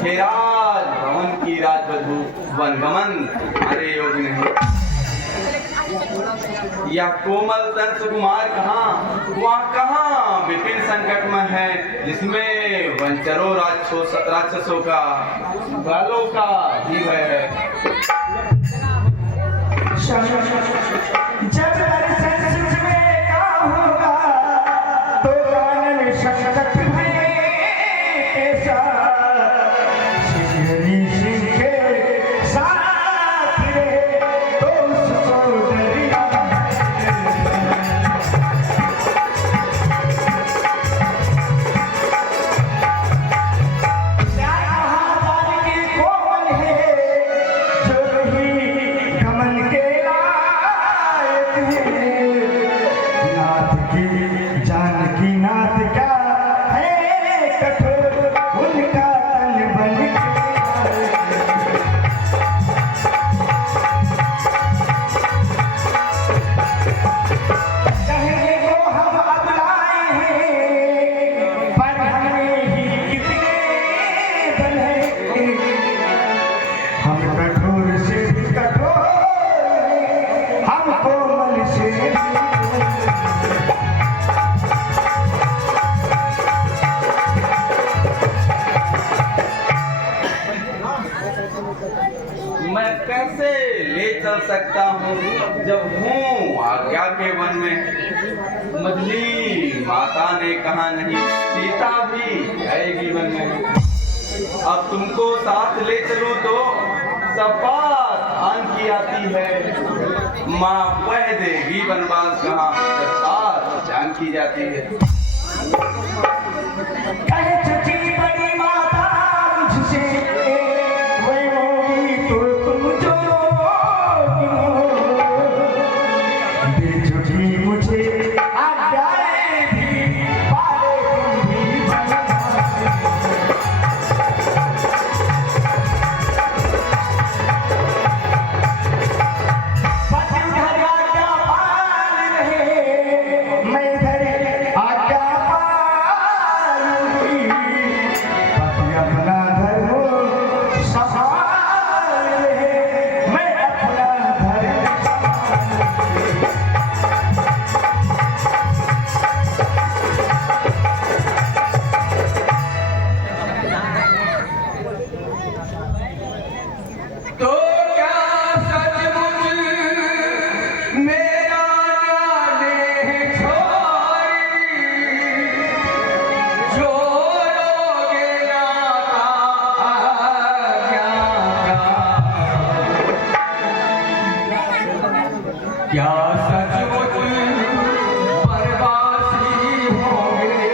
हे राज भवन की राजवधू वनगमन अरे योग नहीं। यह कोमल तन सुकुमार कहाँ, वहाँ कहाँ विपिन संकट में है, जिसमें वंचरों राक्षसों का बालों का जीव है। जब संकट में का होगा तो कानन संकट में ऐसा सिंह के साथ रहे तो उसको डरिया। क्या महादान के कोमल है जो नहीं गमन के नाथ की जानकी नाथ क्या है कठोर उनका तन बन कहने को हम अब लाए हैं पर हमें ही कितने बने। हम कठोर से भी कठोर हम कोमल से मैं कैसे ले चल सकता हूँ जब हूँ आज्ञा के वन में। मछली माता ने कहा नहीं सीता भी आएगी वन में। अब तुमको साथ ले चलूं तो सब बात आन की आती है। माँ कह देगी वनवास कहाँ जब साथ जान की जाती है। कहे छठी बड़ी माता मुझसे वही होगी तो तुम जो दे छठी मुझे आज्ञाएं भी पाले तुम भी पति उधर आज्ञा पाल रहे मैं इधर आज्ञा पालूंगी। पति अपना धर्म संभाल रहे मैं अपना धर्म संभालूंगी। तो क्या सचमुच मेरा जाने छोड़ी जो लोगे नाता क्या सचमुच परवासी होंगे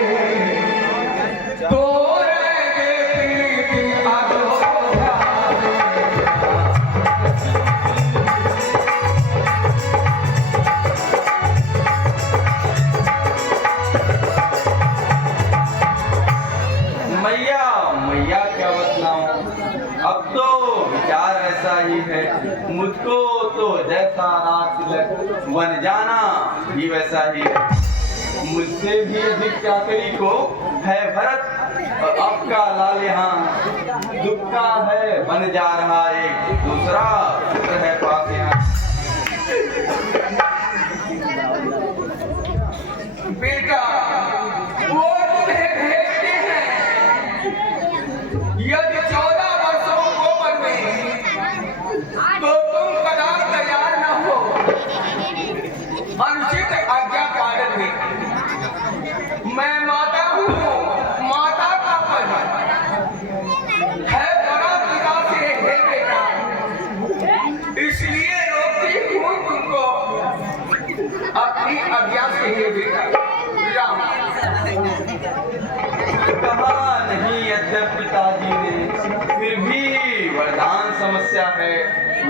तो रहेंगे प्रीति अधोध्या। मैया मैया क्या बतलाऊं, अब तो विचार ऐसा ही है। मुझको तो जैसा रात तिलक वन जाना भी वैसा ही है। मुझसे भी अधिक चाकरी को है भरत और आपका लाल यहाँ दुख का है बन जा रहा एक दूसरा पुत्र है पास यहाँ। बेटा वो तुम्हें भेजते हैं यदि 14 वर्षों को उम्र में तो तुम कदाप तैयार न हो अनुचित आज्ञा पालन में। मैं माता हूँ, माता का पद है बड़ा पिता से है बेटा, इसलिए रोकती हूँ तुमको अपनी आज्ञा से है बेटा। राम कहा नहीं यद्यप पिताजी ने फिर भी वरदान समस्या है।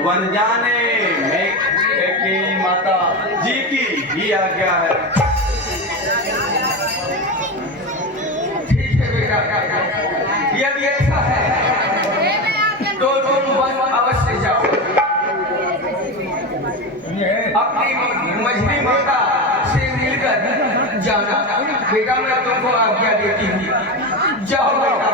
वन जाने में कि माता जी की ही आज्ञा है। ठीक है बेटा, यदि ऐसा है तो तुम वन अवश्य जाओ। अपनी मछली माता से मिलकर जाना। बेटा मैं तुमको आज्ञा देती हूँ, जाओ बेटा।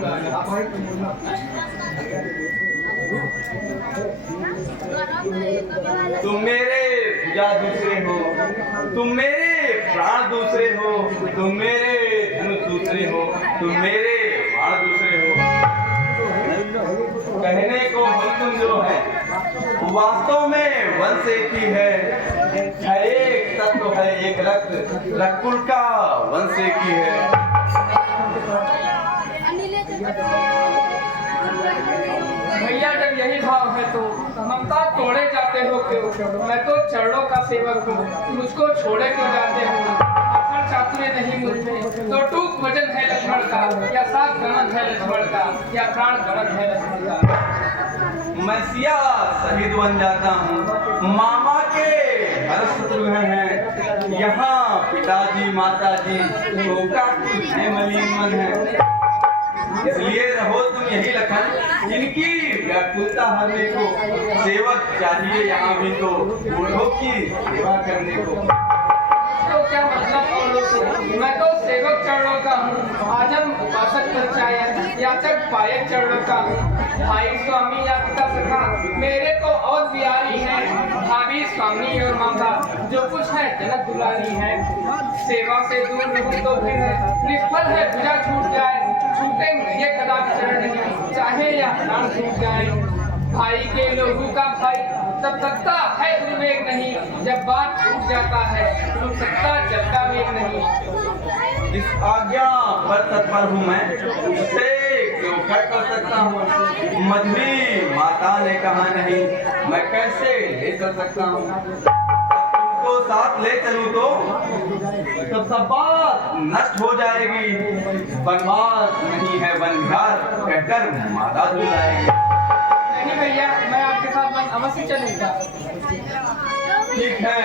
चलूंगा। तुम मेरे भुजा दूसरे हो, तुम मेरे प्राण दूसरे हो, तुम मेरे धनुष दूसरे हो, तुम मेरे बाण दूसरे हो। कहने को हम तुम जो है, वास्तव में वंश एक ही है एक तत्व है, एक रक्त, रकुल का वंश एक ही है। भैया जब यही भाव है तो ममता तोड़े जाते हो क्यों? मैं तो चरणों का सेवक हूँ, मुझको छोड़े क्यों जाते हो? आखिर चातुर्य नहीं मुझ में, तो टूक वजन है लक्ष्मण का, या सात गमन है लक्ष्मण का, या प्राण गमन है लक्ष्मण का। मैं सिया शहीद बन जाता हूँ, मामा के हर शत्रुघ्न हैं, यहाँ पिताजी माताजी का है मलिन मन है। इसलिए रहो तुम यही लखन, इनकी व्याकुलता हरने को, सेवक चाहिए यहाँ भी तो बूढ़ों की सेवा करने को। तो क्या मतलब औरों से? मैं तो सेवक चरणों का हूँ, आजम उपासक पंचायत याचक पायक चरणों का हूँ। भाई स्वामी या पिता सखा मेरे तो और बिहारी है, भाभी स्वामी और माता जो कुछ है जनक दुलारी है। सेवा से दूर रहूं तो फिर निष्फल है भुजा छूट जाए, छूटेंगे ये कदापि चरण नहीं, चाहे या प्राण छूट जाए। भाई के लोगों का भाई तब सकता है उन्में नहीं, जब बात छूट जाता है रुक सकता जगता में नहीं। इस आज्ञा पर तत्पर हूँ मैं, उससे क्यों कर सकता हूँ? मधुरी माता ने कहा नहीं, मैं कैसे ले चल सकता हूँ? तुमको साथ ले चलूं तो सब बात नष्ट हो जाएगी। वनवास नहीं है वनविहार कहकर माता धुलाएगी। नहीं भैया, मैं आपके साथ वन अवश्य चलूंगा। ठीक है,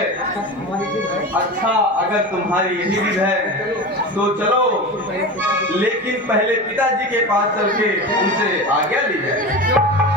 अच्छा अगर तुम्हारी यही विध है तो चलो, लेकिन पहले पिताजी के पास चल के उनसे आज्ञा ली जाए।